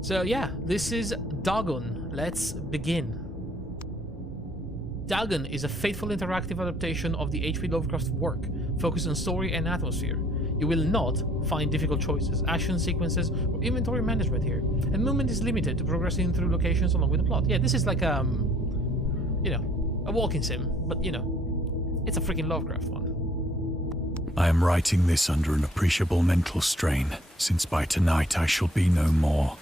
So yeah, this is Dagon. Let's begin. Dagon is a faithful interactive adaptation of the H.P. Lovecraft work, focused on story and atmosphere. You will not find difficult choices, action sequences, or inventory management here, and movement is limited to progressing through locations along with the plot. Yeah, this is like you know, a walking sim, but you know, it's a freaking Lovecraft one. I am writing this under an appreciable mental strain, since by tonight I shall be no more.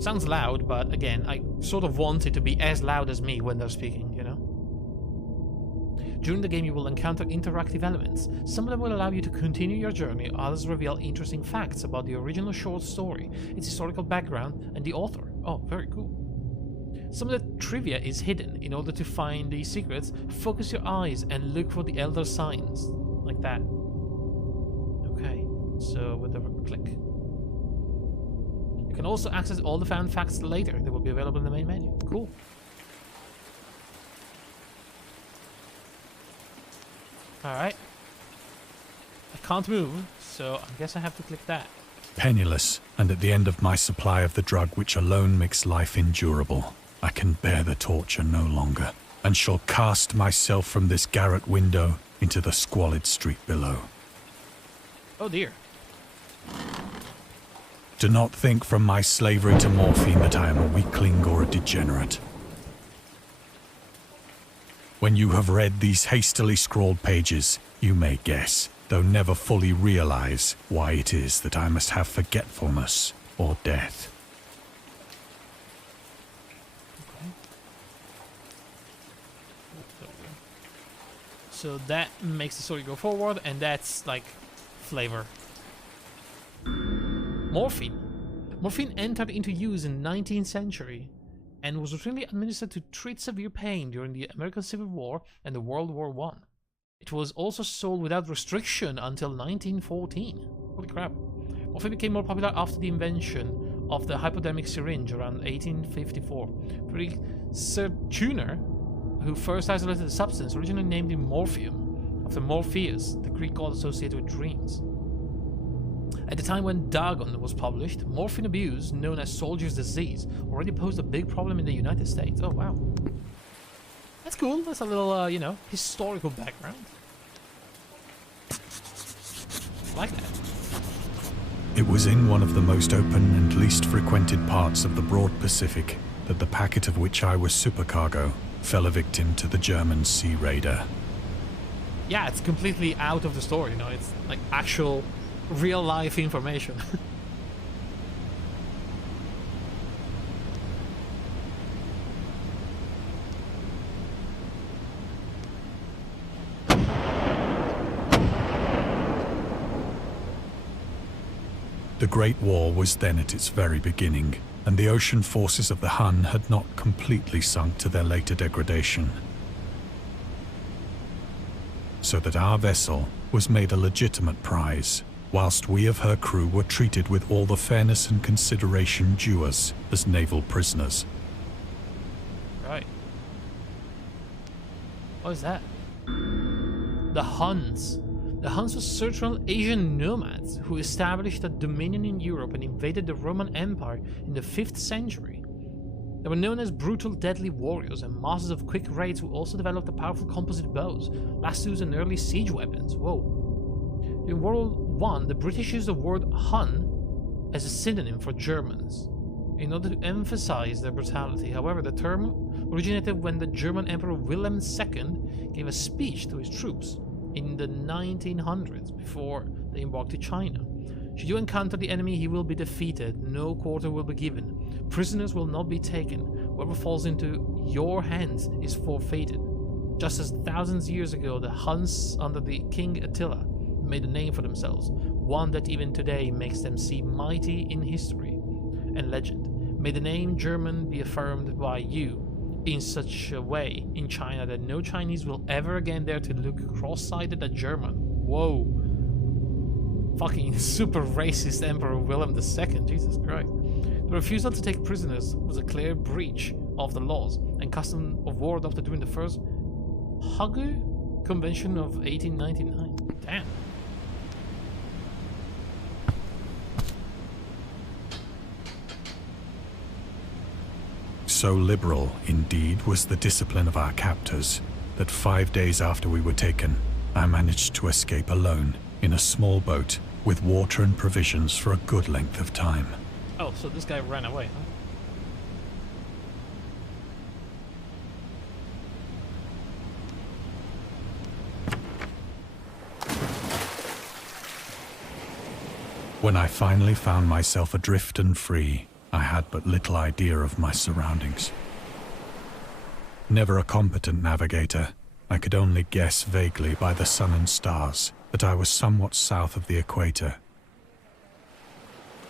Sounds loud, but again, I sort of want it to be as loud as me when they're speaking, you know? During the game you will encounter interactive elements. Some of them will allow you to continue your journey, others reveal interesting facts about the original short story, its historical background, and the author. Oh, very cool. Some of the trivia is hidden. In order to find the secrets, focus your eyes and look for the elder signs. Like that. Okay, so with a click. You can also access all the found facts later. They will be available in the main menu. Cool. Alright. I can't move, so I guess I have to click that. Penniless, and at the end of my supply of the drug which alone makes life endurable, I can bear the torture no longer, and shall cast myself from this garret window into the squalid street below. Oh dear. Do not think from my slavery to morphine that I am a weakling or a degenerate. When you have read these hastily scrawled pages, you may guess, though never fully realize, why it is that I must have forgetfulness or death. Okay. So that makes the story go forward, and that's like flavor. Morphine. Morphine entered into use in the 19th century and was routinely administered to treat severe pain during the American Civil War and the World War I. It was also sold without restriction until 1914. Holy crap. Morphine became more popular after the invention of the hypodermic syringe around 1854. Frederick Tuner, who first isolated the substance, originally named it morphium, after Morpheus, the Greek god associated with dreams. At the time when Dagon was published, morphine abuse, known as soldier's disease, already posed a big problem in the United States. Oh, wow. That's cool. That's a little, you know, historical background. I like that. It was in one of the most open and least frequented parts of the broad Pacific that the packet of which I was supercargo fell a victim to the German sea raider. Yeah, it's completely out of the story, you know, it's like actual real-life information. The Great War was then at its very beginning, and the ocean forces of the Hun had not completely sunk to their later degradation. So that our vessel was made a legitimate prize, whilst we of her crew were treated with all the fairness and consideration due us as naval prisoners. Right. What is that? The Huns. The Huns were Central Asian nomads who established a dominion in Europe and invaded the Roman Empire in the 5th century. They were known as brutal, deadly warriors and masters of quick raids who also developed the powerful composite bows, lassos, and early siege weapons. Whoa. In World War I, the British used the word Hun as a synonym for Germans in order to emphasize their brutality. However, the term originated when the German Emperor Wilhelm II gave a speech to his troops in the 1900s before they embarked to China. Should you encounter the enemy, he will be defeated. No quarter will be given. Prisoners will not be taken. Whoever falls into your hands is forfeited. Just as thousands of years ago, the Huns under the King Attila made a name for themselves, one that even today makes them seem mighty in history and legend. May the name German be affirmed by you in such a way in China that no Chinese will ever again dare to look cross-sighted at German. Whoa. Fucking super racist Emperor Wilhelm II, Jesus Christ. The refusal to take prisoners was a clear breach of the laws and custom of war adopted during the First Hague Convention of 1899. Damn. So liberal, indeed, was the discipline of our captors that 5 days after we were taken, I managed to escape alone in a small boat with water and provisions for a good length of time. Oh, so this guy ran away, huh? When I finally found myself adrift and free, I had but little idea of my surroundings. Never a competent navigator, I could only guess vaguely by the sun and stars that I was somewhat south of the equator.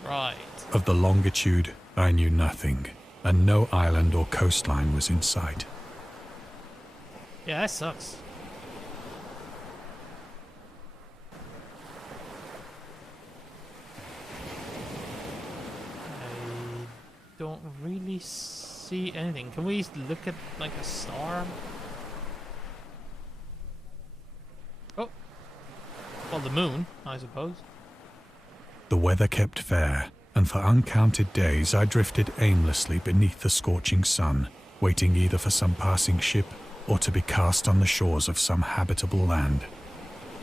Right. Of the longitude, I knew nothing, and no island or coastline was in sight. Yeah, that sucks. I don't really see anything. Can we look at like a star? Oh. Well, the moon, I suppose. The weather kept fair, and for uncounted days I drifted aimlessly beneath the scorching sun, waiting either for some passing ship or to be cast on the shores of some habitable land.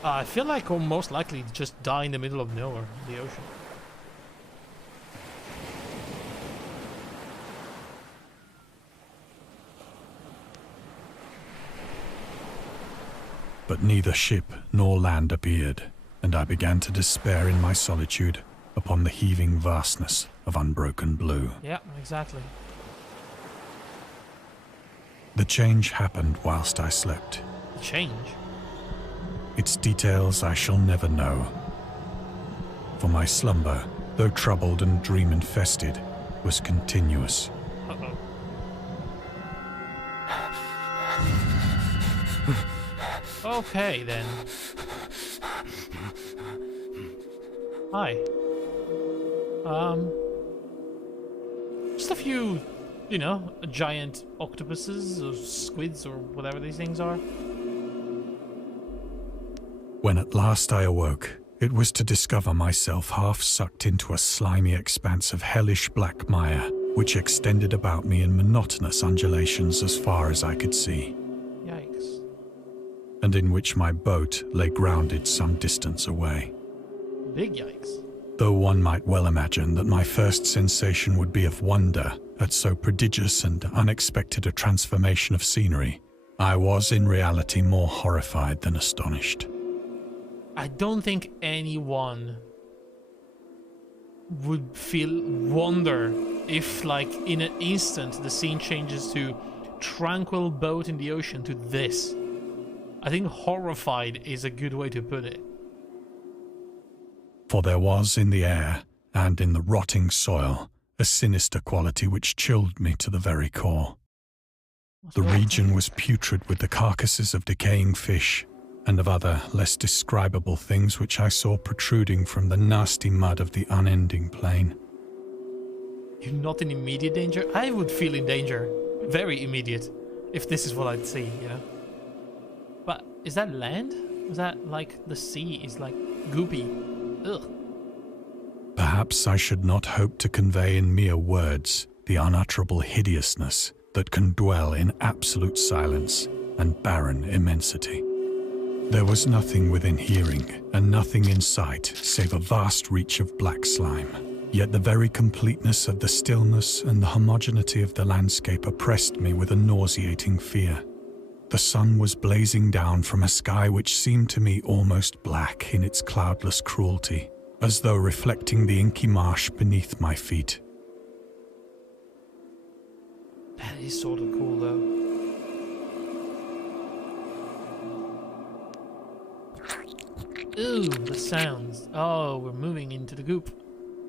I feel like I'll most likely just die in the middle of nowhere, in the ocean. But neither ship nor land appeared, and I began to despair in my solitude upon the heaving vastness of unbroken blue. Yeah, exactly. The change happened whilst I slept. The change? Its details I shall never know. For my slumber, though troubled and dream-infested, was continuous. Uh-oh. Okay, then. Hi. Just a few, you know, giant octopuses or squids or whatever these things are. When at last I awoke, it was to discover myself half sucked into a slimy expanse of hellish black mire, which extended about me in monotonous undulations as far as I could see. Yikes. And in which my boat lay grounded some distance away. Big yikes. Though one might well imagine that my first sensation would be of wonder at so prodigious and unexpected a transformation of scenery, I was in reality more horrified than astonished. I don't think anyone would feel wonder if, like, in an instant the scene changes to tranquil boat in the ocean to this. I think horrified is a good way to put it. For there was in the air, and in the rotting soil, a sinister quality which chilled me to the very core. The region was putrid with the carcasses of decaying fish, and of other, less describable things which I saw protruding from the nasty mud of the unending plain. You're not in immediate danger? I would feel in danger. Very immediate. If this is what I'd see, you know? But is that land? Is that like the sea is like goopy? Ugh. Perhaps I should not hope to convey in mere words the unutterable hideousness that can dwell in absolute silence and barren immensity. There was nothing within hearing and nothing in sight save a vast reach of black slime. Yet the very completeness of the stillness and the homogeneity of the landscape oppressed me with a nauseating fear. The sun was blazing down from a sky which seemed to me almost black in its cloudless cruelty, as though reflecting the inky marsh beneath my feet. That is sort of cool, though. Ooh, the sounds. Oh, we're moving into the goop.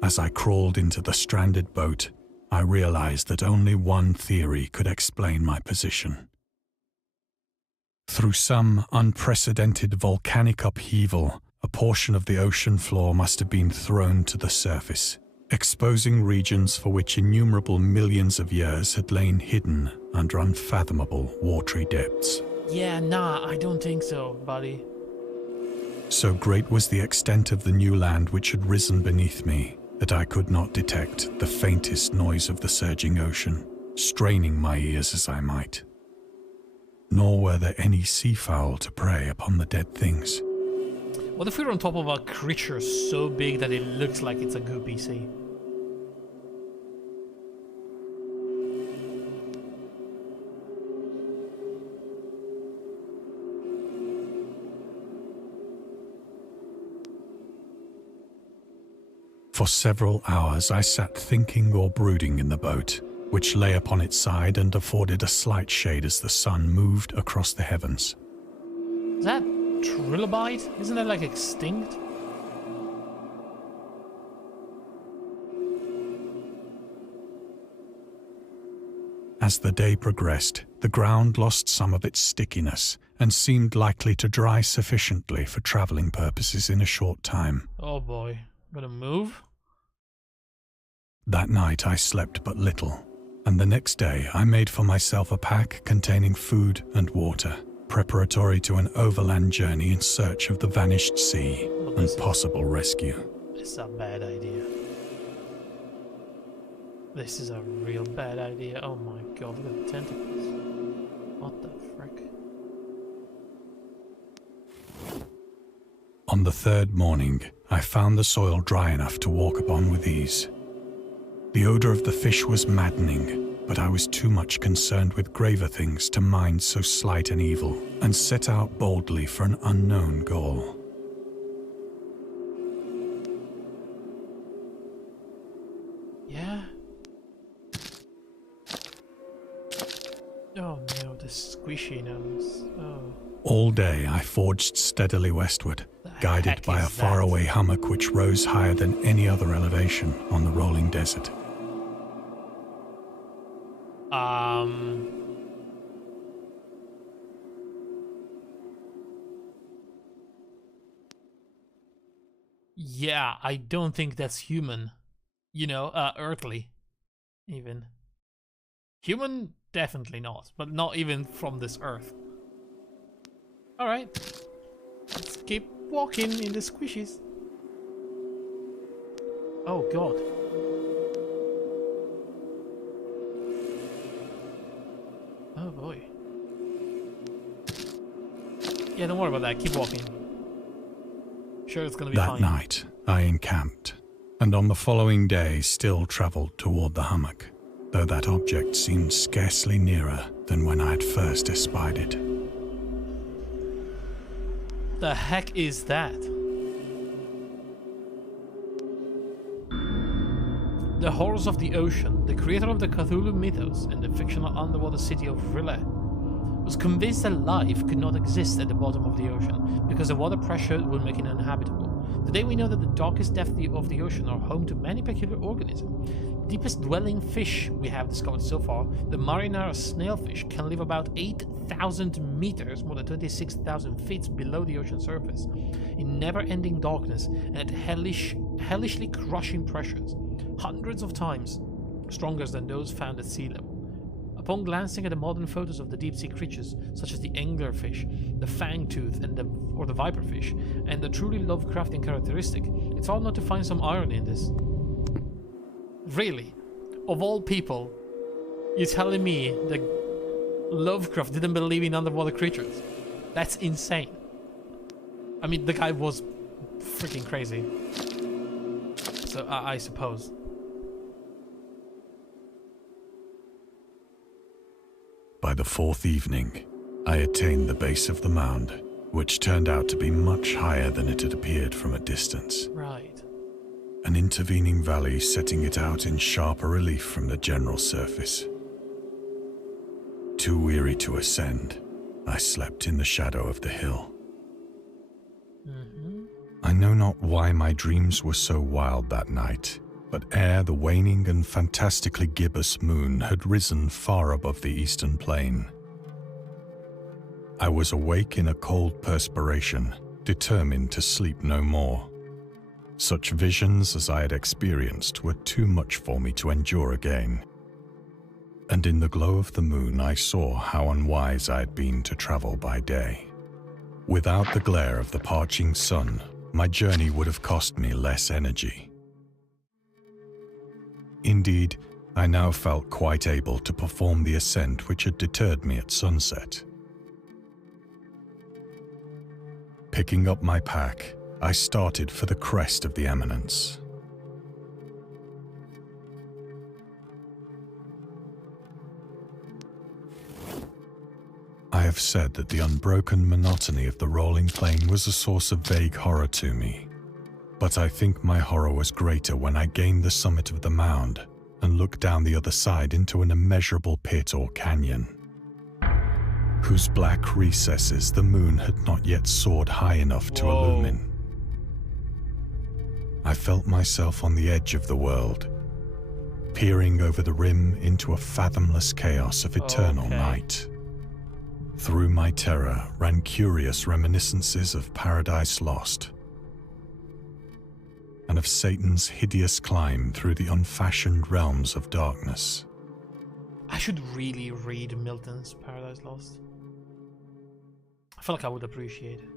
As I crawled into the stranded boat, I realized that only one theory could explain my position. Through some unprecedented volcanic upheaval, a portion of the ocean floor must have been thrown to the surface, exposing regions for which innumerable millions of years had lain hidden under unfathomable watery depths. Yeah, nah, I don't think so, buddy. So great was the extent of the new land which had risen beneath me that I could not detect the faintest noise of the surging ocean, straining my ears as I might. Nor were there any seafowl to prey upon the dead things. What if we're on top of a creature so big that it looks like it's a goopy sea? For several hours I sat thinking or brooding in the boat, which lay upon its side and afforded a slight shade as the sun moved across the heavens. Is that trilobite? Isn't that like extinct? As the day progressed, the ground lost some of its stickiness and seemed likely to dry sufficiently for traveling purposes in a short time. Oh boy. Gonna move? That night I slept but little, and the next day I made for myself a pack containing food and water, preparatory to an overland journey in search of the vanished sea and possible rescue. This is a bad idea. This is a real bad idea. Oh my god, look at the tentacles. What the frick? On the third morning, I found the soil dry enough to walk upon with ease. The odor of the fish was maddening, but I was too much concerned with graver things to mind so slight an evil, and set out boldly for an unknown goal. Yeah? Oh no, the squishy nose. Oh. All day I forged steadily westward, guided by a faraway hummock which rose higher than any other elevation on the rolling desert. Yeah, I don't think that's human. You know, earthly, even. Human, definitely not, but not even from this earth. Alright, let's keep walking in the squishies. Oh god. Oh boy. Yeah, don't worry about that, keep walking. Sure, it's gonna be fine. That night, I encamped, and on the following day still travelled toward the hummock, though that object seemed scarcely nearer than when I had first espied it. The heck is that? The horrors of the ocean, the creator of the Cthulhu mythos and the fictional underwater city of R'lyeh, was convinced that life could not exist at the bottom of the ocean because the water pressure would make it uninhabitable. Today we know that the darkest depths of the ocean are home to many peculiar organisms. The deepest dwelling fish we have discovered so far, the marinara snailfish, can live about 8,000 meters, more than 26,000 feet below the ocean surface, in never-ending darkness and at hellishly crushing pressures, hundreds of times stronger than those found at sea level. Upon glancing at the modern photos of the deep-sea creatures, such as the anglerfish, the fangtooth, or the viperfish, and the truly Lovecraftian characteristic, it's hard not to find some irony in this. Really? Of all people, you're telling me that Lovecraft didn't believe in underwater creatures? That's insane. I mean, the guy was freaking crazy. So, I suppose. By the fourth evening, I attained the base of the mound, which turned out to be much higher than it had appeared from a distance. Right. An intervening valley setting it out in sharper relief from the general surface. Too weary to ascend, I slept in the shadow of the hill. I know not why my dreams were so wild that night, but ere the waning and fantastically gibbous moon had risen far above the eastern plain, I was awake in a cold perspiration, determined to sleep no more. Such visions as I had experienced were too much for me to endure again. and in the glow of the moon I saw how unwise I had been to travel by day. Without the glare of the parching sun, my journey would have cost me less energy. Indeed, I now felt quite able to perform the ascent which had deterred me at sunset. Picking up my pack, I started for the crest of the eminence. I have said that the unbroken monotony of the rolling plain was a source of vague horror to me, but I think my horror was greater when I gained the summit of the mound and looked down the other side into an immeasurable pit or canyon, whose black recesses the moon had not yet soared high enough to illumine. I felt myself on the edge of the world, peering over the rim into a fathomless chaos of eternal night. Through my terror ran curious reminiscences of Paradise Lost, and of Satan's hideous climb through the unfashioned realms of darkness. I should really read Milton's Paradise Lost. I feel like I would appreciate it.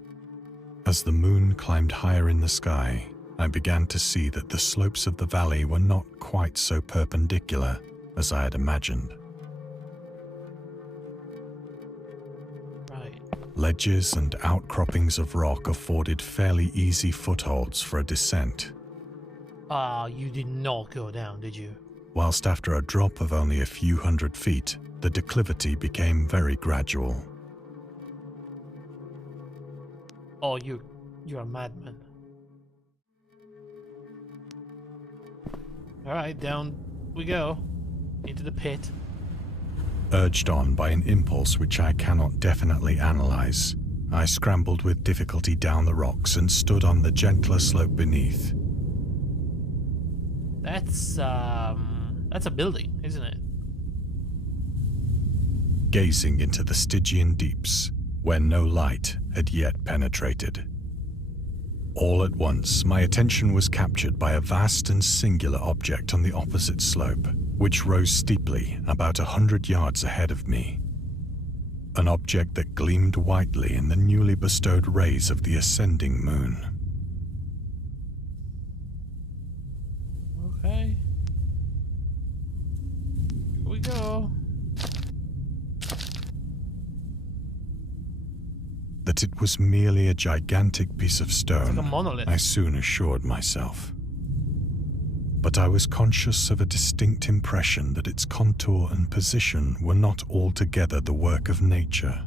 As the moon climbed higher in the sky, I began to see that the slopes of the valley were not quite so perpendicular as I had imagined. Ledges and outcroppings of rock afforded fairly easy footholds for a descent. You did not go down, did you? Whilst after a drop of only a few hundred feet, the declivity became very gradual. Oh, you're a madman. Alright, down we go. Into the pit. Urged on by an impulse which I cannot definitely analyze, I scrambled with difficulty down the rocks and stood on the gentler slope beneath. That's a building, isn't it? Gazing into the Stygian deeps, where no light had yet penetrated. All at once, my attention was captured by a vast and singular object on the opposite slope, which rose steeply about 100 yards ahead of me. An object that gleamed whitely in the newly bestowed rays of the ascending moon. Okay. Here we go. That it was merely a gigantic piece of stone, like a monolith. I soon assured myself. But I was conscious of a distinct impression that its contour and position were not altogether the work of nature.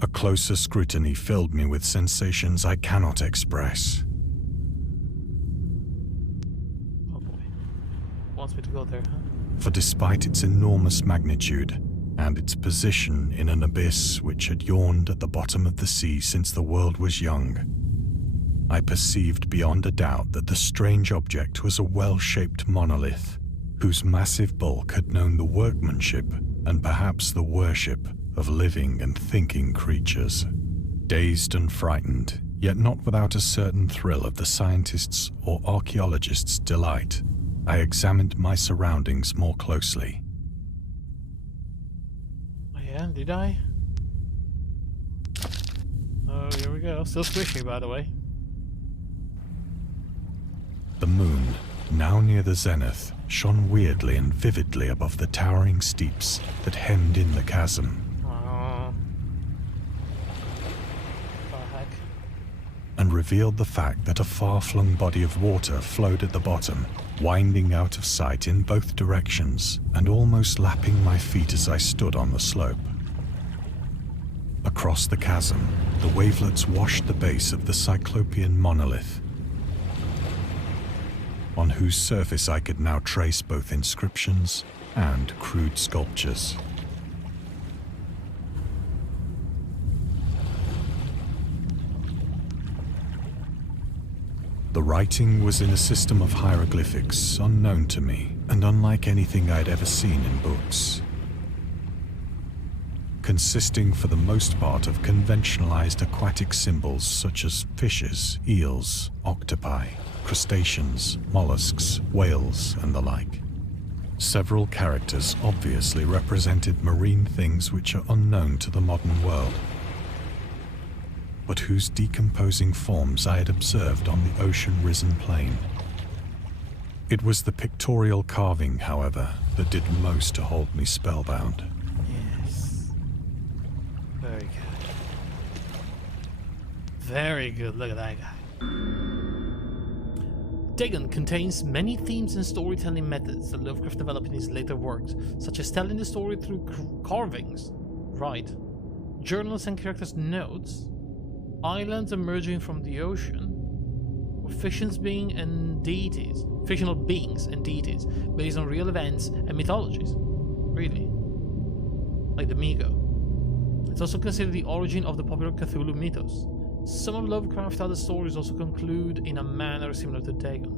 A closer scrutiny filled me with sensations I cannot express. Oh boy. Wants me to go there, huh? For despite its enormous magnitude, and its position in an abyss which had yawned at the bottom of the sea since the world was young, I perceived beyond a doubt that the strange object was a well-shaped monolith, whose massive bulk had known the workmanship and perhaps the worship of living and thinking creatures. Dazed and frightened, yet not without a certain thrill of the scientist's or archaeologist's delight, I examined my surroundings more closely. Yeah, did I? Oh, here we go. Still squishy, by the way. The moon, now near the zenith, shone weirdly and vividly above the towering steeps that hemmed in the chasm. Heck? And revealed the fact that a far-flung body of water flowed at the bottom, winding out of sight in both directions and almost lapping my feet as I stood on the slope. Across the chasm, the wavelets washed the base of the cyclopean monolith, on whose surface I could now trace both inscriptions and crude sculptures. The writing was in a system of hieroglyphics unknown to me and unlike anything I'd ever seen in books, consisting for the most part of conventionalized aquatic symbols such as fishes, eels, octopi, crustaceans, mollusks, whales, and the like. Several characters obviously represented marine things which are unknown to the modern world, but whose decomposing forms I had observed on the ocean-risen plain. It was the pictorial carving, however, that did most to hold me spellbound. Yes. Very good. Very good. Look at that guy. Dagon contains many themes and storytelling methods that Lovecraft developed in his later works, such as telling the story through carvings, right, journals and characters' notes, islands emerging from the ocean, or fictional beings and deities based on real events and mythologies. Really. Like the Migo. It's also considered the origin of the popular Cthulhu mythos. Some of Lovecraft's other stories also conclude in a manner similar to Dagon.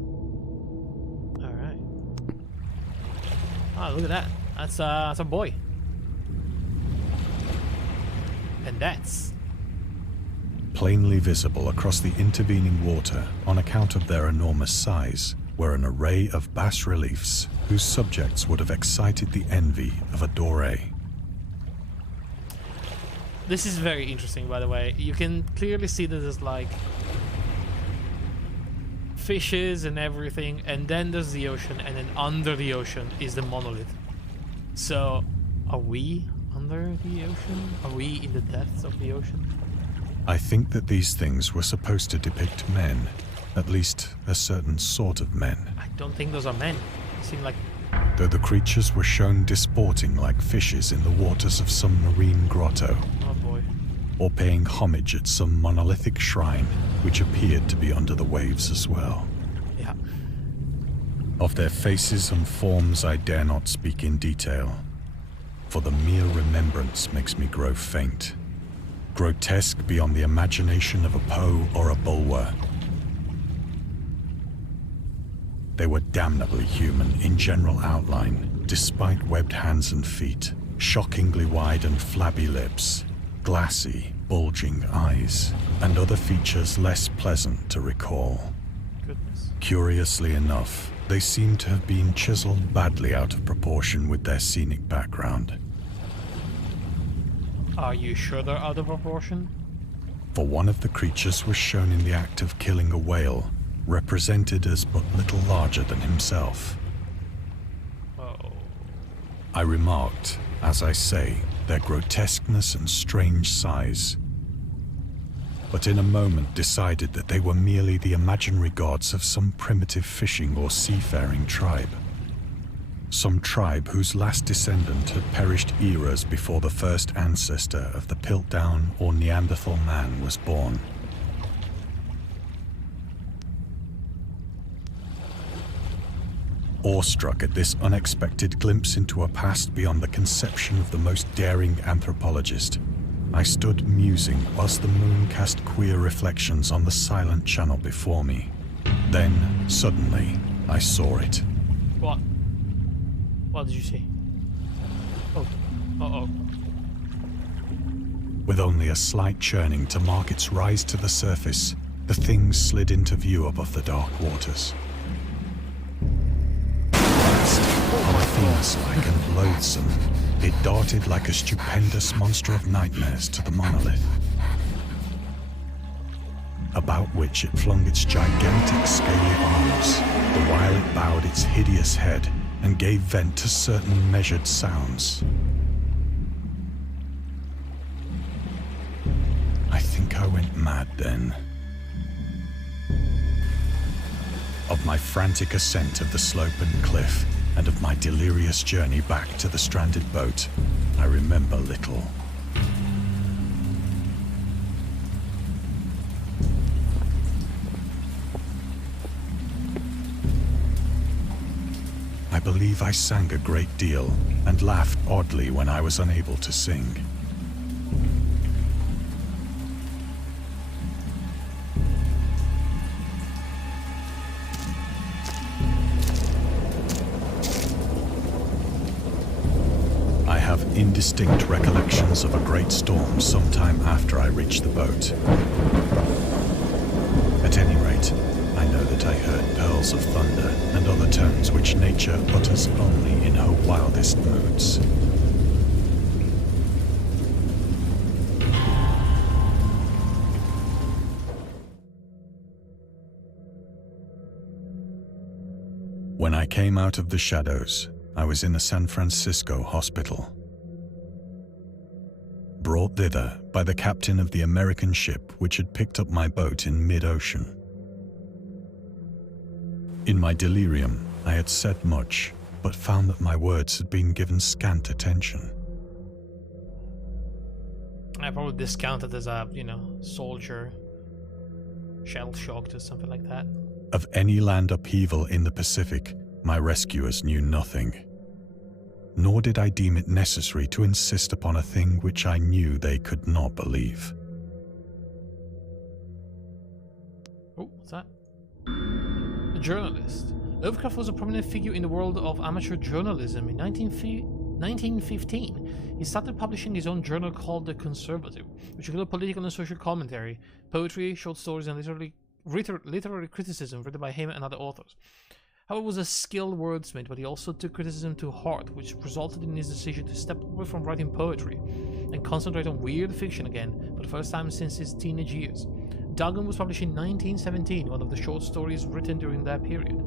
Alright. Ah, look at that. That's a boy. And that's... Plainly visible across the intervening water, on account of their enormous size, were an array of bas-reliefs whose subjects would have excited the envy of a doré. This is very interesting, by the way. You can clearly see that there's like fishes and everything, and then there's the ocean, and then under the ocean is the monolith. So, are we under the ocean? Are we in the depths of the ocean? I think that these things were supposed to depict men, at least a certain sort of men. I don't think those are men. They seem like... Though the creatures were shown disporting like fishes in the waters of some marine grotto. Oh boy. Or paying homage at some monolithic shrine, which appeared to be under the waves as well. Yeah. Of their faces and forms I dare not speak in detail, for the mere remembrance makes me grow faint. Grotesque beyond the imagination of a Poe or a Bulwer. They were damnably human in general outline, despite webbed hands and feet, shockingly wide and flabby lips, glassy, bulging eyes, and other features less pleasant to recall. Goodness. Curiously enough, they seem to have been chiseled badly out of proportion with their scenic background. Are you sure they're out of proportion? For one of the creatures was shown in the act of killing a whale, represented as but little larger than himself. Oh. I remarked, as I say, their grotesqueness and strange size, but in a moment decided that they were merely the imaginary gods of some primitive fishing or seafaring tribe. Some tribe whose last descendant had perished eras before the first ancestor of the Piltdown or Neanderthal man was born. Awestruck at this unexpected glimpse into a past beyond the conception of the most daring anthropologist, I stood musing whilst the moon cast queer reflections on the silent channel before me. Then, suddenly, I saw it. What? What did you see? Oh. Uh-oh. With only a slight churning to mark its rise to the surface, the thing slid into view above the dark waters. Polyphemus-like and loathsome, it darted like a stupendous monster of nightmares to the monolith, about which it flung its gigantic scaly arms, the while it bowed its hideous head and gave vent to certain measured sounds. I think I went mad then. Of my frantic ascent of the slope and cliff, and of my delirious journey back to the stranded boat, I remember little. I believe I sang a great deal, and laughed oddly when I was unable to sing. I have indistinct recollections of a great storm sometime after I reached the boat. At any rate, I know that I heard pearls of thunder and other tones which nature utters only in her wildest moods. When I came out of the shadows, I was in a San Francisco hospital. Brought thither by the captain of the American ship which had picked up my boat in mid-ocean. In my delirium, I had said much, but found that my words had been given scant attention. I probably discounted as a, soldier, shell-shocked or something like that. Of any land upheaval in the Pacific, my rescuers knew nothing. Nor did I deem it necessary to insist upon a thing which I knew they could not believe. Oh, what's that? A journalist. Lovecraft was a prominent figure in the world of amateur journalism. In 1915, he started publishing his own journal called The Conservative, which included political and social commentary, poetry, short stories, and literary criticism written by him and other authors. However, he was a skilled wordsmith, but he also took criticism to heart, which resulted in his decision to step away from writing poetry and concentrate on weird fiction again for the first time since his teenage years. Dagon was published in 1917, one of the short stories written during that period.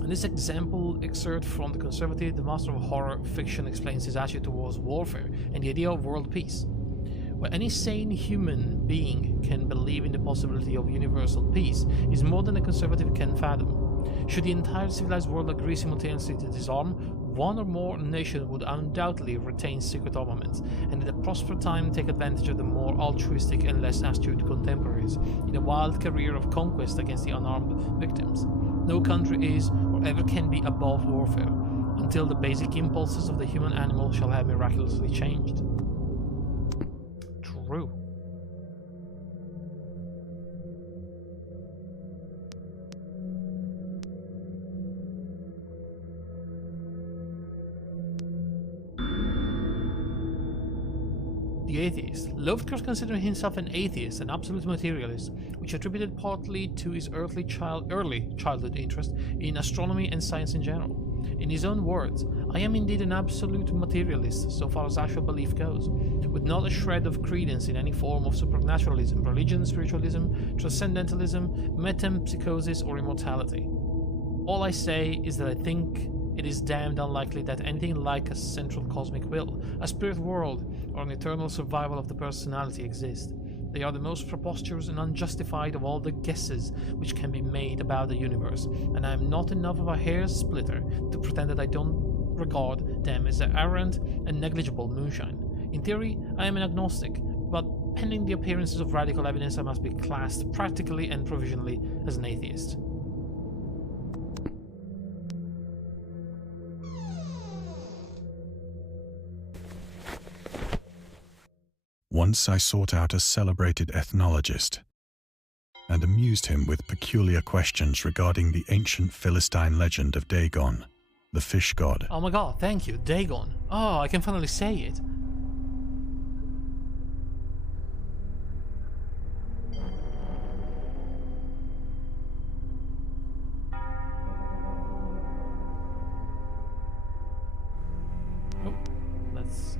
In this example excerpt from The Conservative, the master of horror fiction explains his attitude towards warfare and the idea of world peace. Where any sane human being can believe in the possibility of universal peace is more than a conservative can fathom. Should the entire civilized world agree simultaneously to disarm, one or more nations would undoubtedly retain secret armaments, and in a prosperous time take advantage of the more altruistic and less astute contemporaries in a wild career of conquest against the unarmed victims. No country is, or ever can be, above warfare, until the basic impulses of the human animal shall have miraculously changed. True. The atheist. Lovecraft considered himself an atheist, an absolute materialist, which attributed partly to his early childhood interest in astronomy and science in general. In his own words, "I am indeed an absolute materialist so far as actual belief goes, with not a shred of credence in any form of supernaturalism, religion, spiritualism, transcendentalism, metempsychosis, or immortality. All I say is that I think it is damned unlikely that anything like a central cosmic will, a spirit world, or an eternal survival of the personality exist. They are the most preposterous and unjustified of all the guesses which can be made about the universe, and I am not enough of a hair splitter to pretend that I don't regard them as errant and negligible moonshine. In theory, I am an agnostic, but pending the appearances of radical evidence, I must be classed practically and provisionally as an atheist." Once I sought out a celebrated ethnologist and amused him with peculiar questions regarding the ancient Philistine legend of Dagon, the fish god. Oh my god, thank you, Dagon. Oh, I can finally say it. Oh, let's...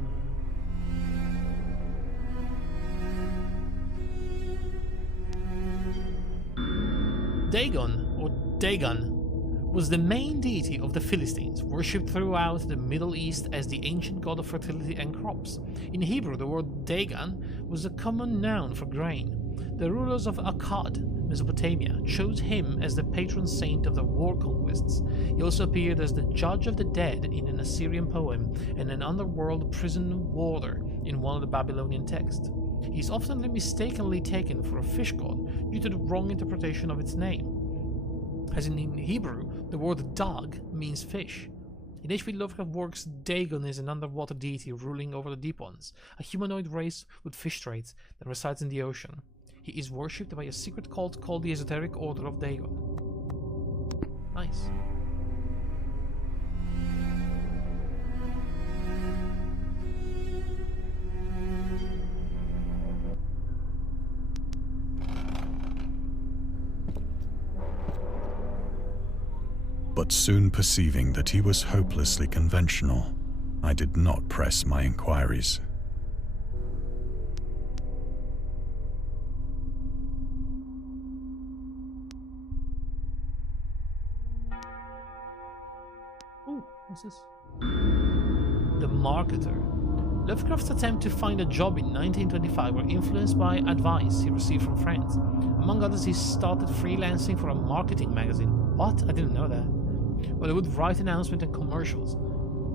Dagon, or Dagon, was the main deity of the Philistines, worshipped throughout the Middle East as the ancient god of fertility and crops. In Hebrew, the word Dagon was a common noun for grain. The rulers of Akkad, Mesopotamia, chose him as the patron saint of the war conquests. He also appeared as the judge of the dead in an Assyrian poem and an underworld prison warder in one of the Babylonian texts. He is often mistakenly taken for a fish god due to the wrong interpretation of its name. As in Hebrew, the word Dag means fish. In H.P. Lovecraft works, Dagon is an underwater deity ruling over the deep ones, a humanoid race with fish traits that resides in the ocean. He is worshipped by a secret cult called the Esoteric Order of Dagon. Nice. But soon perceiving that he was hopelessly conventional, I did not press my inquiries. Ooh, what's this? The Marketer. Lovecraft's attempt to find a job in 1925 were influenced by advice he received from friends. Among others, he started freelancing for a marketing magazine. What? I didn't know that. Well, he would write announcements and commercials.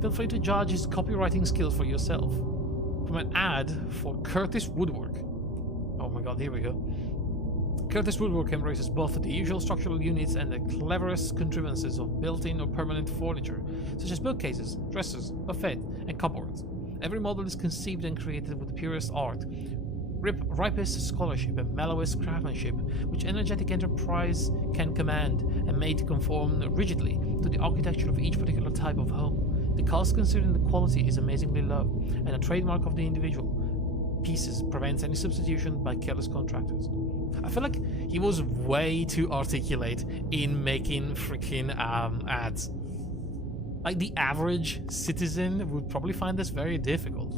Feel free to judge his copywriting skills for yourself. From an ad for Curtis Woodwork. Oh my god, here we go. Curtis Woodwork embraces both the usual structural units and the cleverest contrivances of built-in or permanent furniture, such as bookcases, dressers, buffet, and cupboards. Every model is conceived and created with the purest art, ripest scholarship, and mellowest craftsmanship, which energetic enterprise can command, and made to conform rigidly to the architecture of each particular type of home. The cost considering the quality is amazingly low, and a trademark of the individual pieces prevents any substitution by careless contractors. I feel like he was way too articulate in making freaking ads. Like, the average citizen would probably find this very difficult.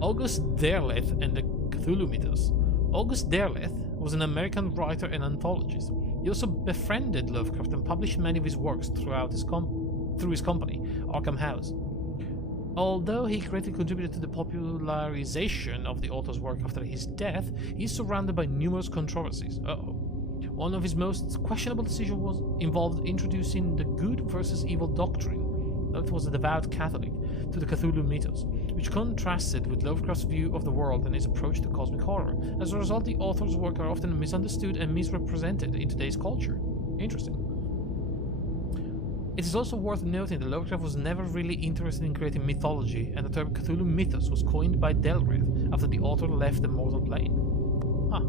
August Derleth and the Cthulhu Mythos. August Derleth was an American writer and anthologist. He also befriended Lovecraft and published many of his works through his company, Arkham House. Although he greatly contributed to the popularization of the author's work after his death, he is surrounded by numerous controversies. One of his most questionable decisions involved introducing the good versus evil doctrine, that was a devout Catholic, to the Cthulhu Mythos, which contrasted with Lovecraft's view of the world and his approach to cosmic horror. As a result, the author's work are often misunderstood and misrepresented in today's culture. Interesting. It is also worth noting that Lovecraft was never really interested in creating mythology, and the term Cthulhu Mythos was coined by Delreth after the author left the mortal plane. Huh.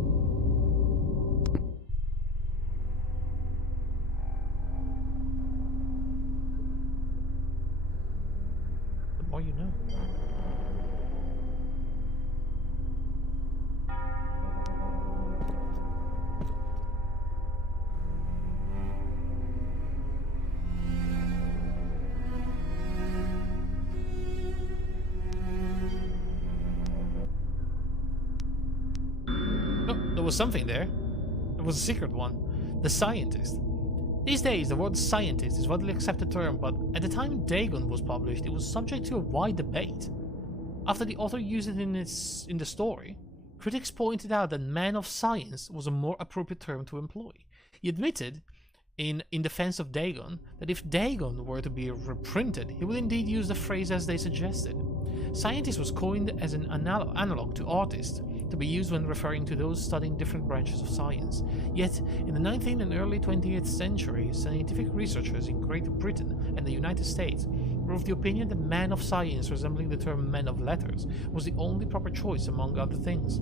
The more you know. There was something there. It was a secret one. The scientist. These days, the word scientist is a widely accepted term, but at the time Dagon was published, it was subject to a wide debate. After the author used it in the story, critics pointed out that man of science was a more appropriate term to employ. He admitted, in defense of Dagon, that if Dagon were to be reprinted, he would indeed use the phrase as they suggested. Scientist was coined as an analog to artist, to be used when referring to those studying different branches of science. Yet, in the 19th and early 20th century, scientific researchers in Great Britain and the United States were of the opinion that man of science, resembling the term man of letters, was the only proper choice among other things.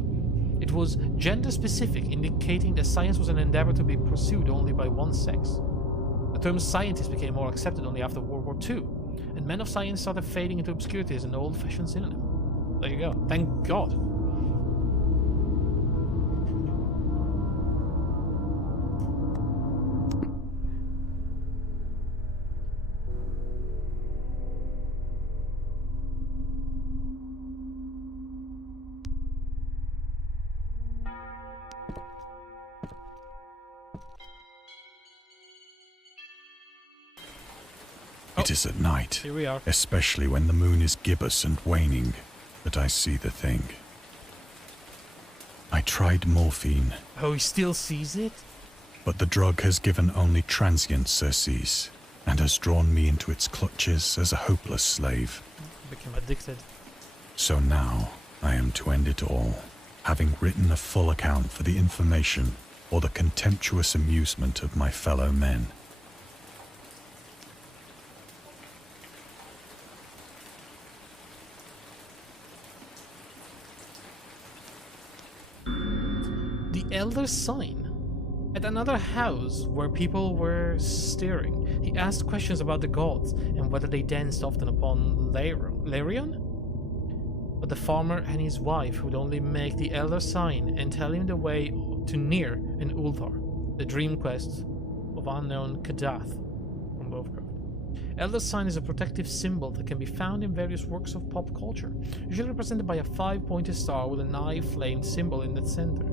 It was gender-specific, indicating that science was an endeavor to be pursued only by one sex. The term scientist became more accepted only after World War II, and men of science started fading into obscurity as an old-fashioned synonym. There you go. Thank God. It is at night, Here we are. especially when the moon is gibbous and waning, that I see the thing. I tried morphine, Oh, he still sees it? but the drug has given only transient surcease, and has drawn me into its clutches as a hopeless slave. Became addicted. So now I am to end it all, having written a full account for the information or the contemptuous amusement of my fellow men. The Elder Sign. At another house where people were stirring, he asked questions about the gods and whether they danced often upon Larion? But the farmer and his wife would only make the Elder Sign and tell him the way to Nier and Ulthar, the dream quest of unknown Kadath from Lovecraft. Elder Sign is a protective symbol that can be found in various works of pop culture, usually represented by a 5-pointed star with an eye-flamed symbol in the center.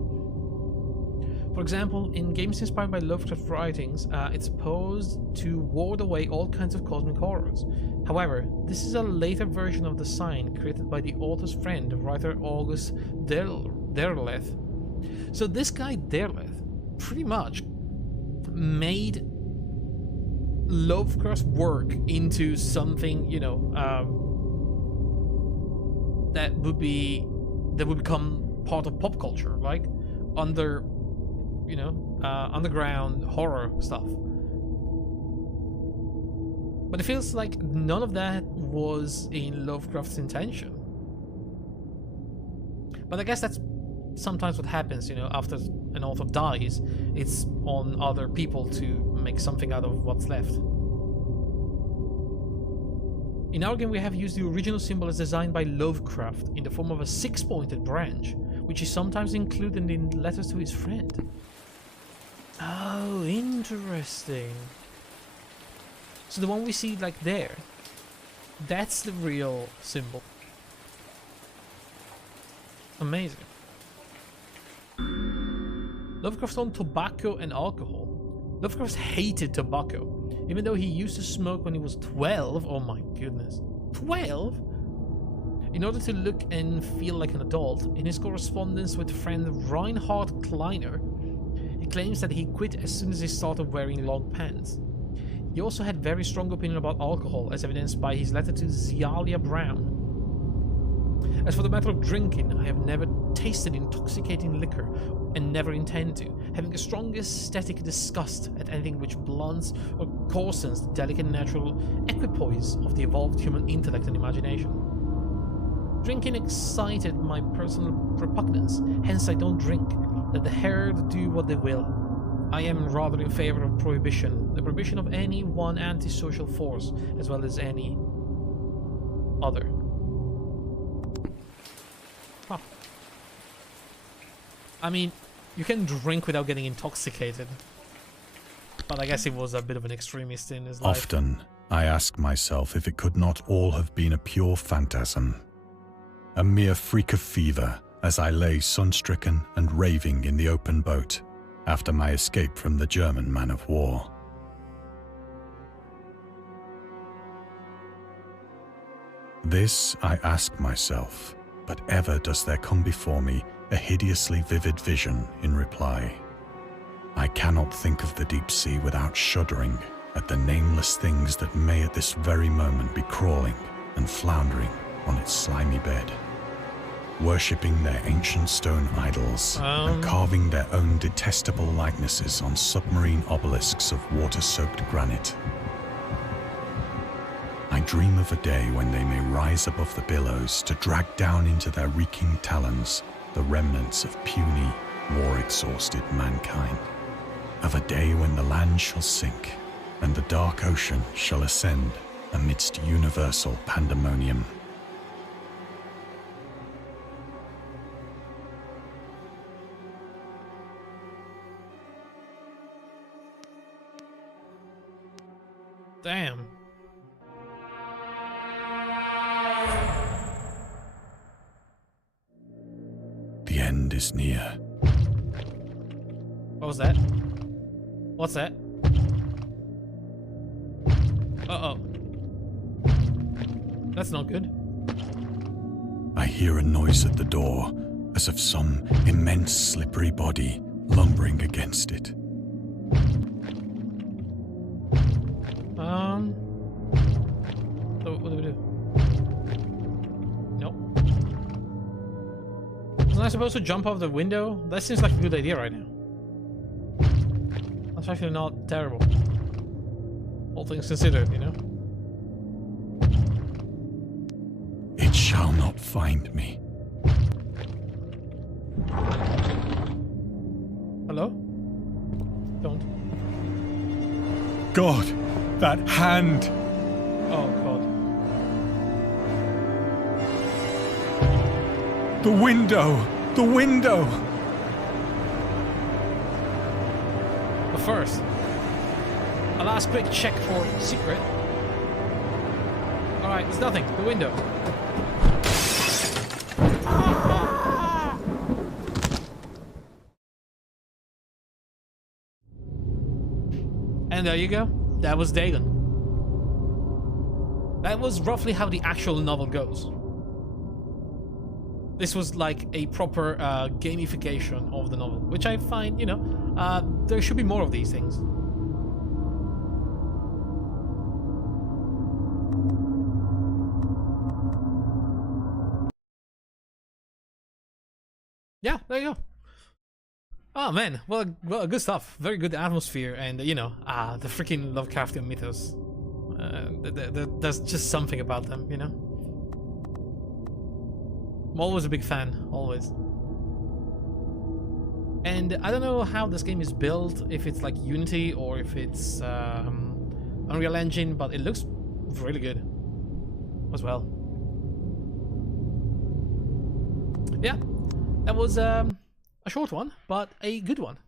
For example, in games inspired by Lovecraft writings, it's supposed to ward away all kinds of cosmic horrors. However, this is a later version of the sign created by the author's friend, writer August Derleth. So this guy Derleth pretty much made Lovecraft's work into something, that would become part of pop culture, like underground horror stuff. But it feels like none of that was in Lovecraft's intention. But I guess that's sometimes what happens, after an author dies, it's on other people to make something out of what's left. In our game, we have used the original symbol as designed by Lovecraft in the form of a 6-pointed branch, which is sometimes included in letters to his friend. Oh, interesting. So the one we see like there, that's the real symbol. Amazing. Lovecraft owned tobacco and alcohol. Lovecraft hated tobacco, even though he used to smoke when he was 12. Oh my goodness. 12? In order to look and feel like an adult, in his correspondence with friend Reinhard Kleiner, he claims that he quit as soon as he started wearing long pants. He also had very strong opinion about alcohol, as evidenced by his letter to Zialia Brown. As for the matter of drinking, I have never tasted intoxicating liquor and never intend to, having a strong aesthetic disgust at anything which blunts or coarsens the delicate natural equipoise of the evolved human intellect and imagination. Drinking excited my personal repugnance, hence I don't drink. Let the herd do what they will. I am rather in favor of prohibition, the prohibition of any one antisocial force, as well as any other. Huh. I mean, you can drink without getting intoxicated, but I guess he was a bit of an extremist in his life. Often, I ask myself if it could not all have been a pure phantasm, a mere freak of fever, as I lay sun-stricken and raving in the open boat after my escape from the German man-of-war. This I ask myself, but ever does there come before me a hideously vivid vision in reply. I cannot think of the deep sea without shuddering at the nameless things that may at this very moment be crawling and floundering on its slimy bed, worshipping their ancient stone idols and carving their own detestable likenesses on submarine obelisks of water-soaked granite. I dream of a day when they may rise above the billows to drag down into their reeking talons the remnants of puny, war-exhausted mankind. Of a day when the land shall sink and the dark ocean shall ascend amidst universal pandemonium. Damn. The end is near. What was that? What's that? Uh-oh. That's not good. I hear a noise at the door, as of some immense slippery body lumbering against it. So what do we do? Nope. Wasn't I supposed to jump off the window? That seems like a good idea right now. That's actually not terrible. All things considered, you know? It shall not find me. Hello? Don't. God, that hand! Oh, God. The window! The window! first. A last quick check for secret. Alright, there's nothing. The window. And there you go. That was Dagon. That was roughly how the actual novel goes. This was like a proper gamification of the novel, which I find, you know, there should be more of these things. Yeah, there you go. Oh man, well, good stuff. Very good atmosphere, and you know, the freaking Lovecraftian mythos. There's just something about them, you know. I'm always a big fan, always. And I don't know how this game is built, if it's like Unity or if it's Unreal Engine, but it looks really good as well. Yeah, that was a short one, but a good one.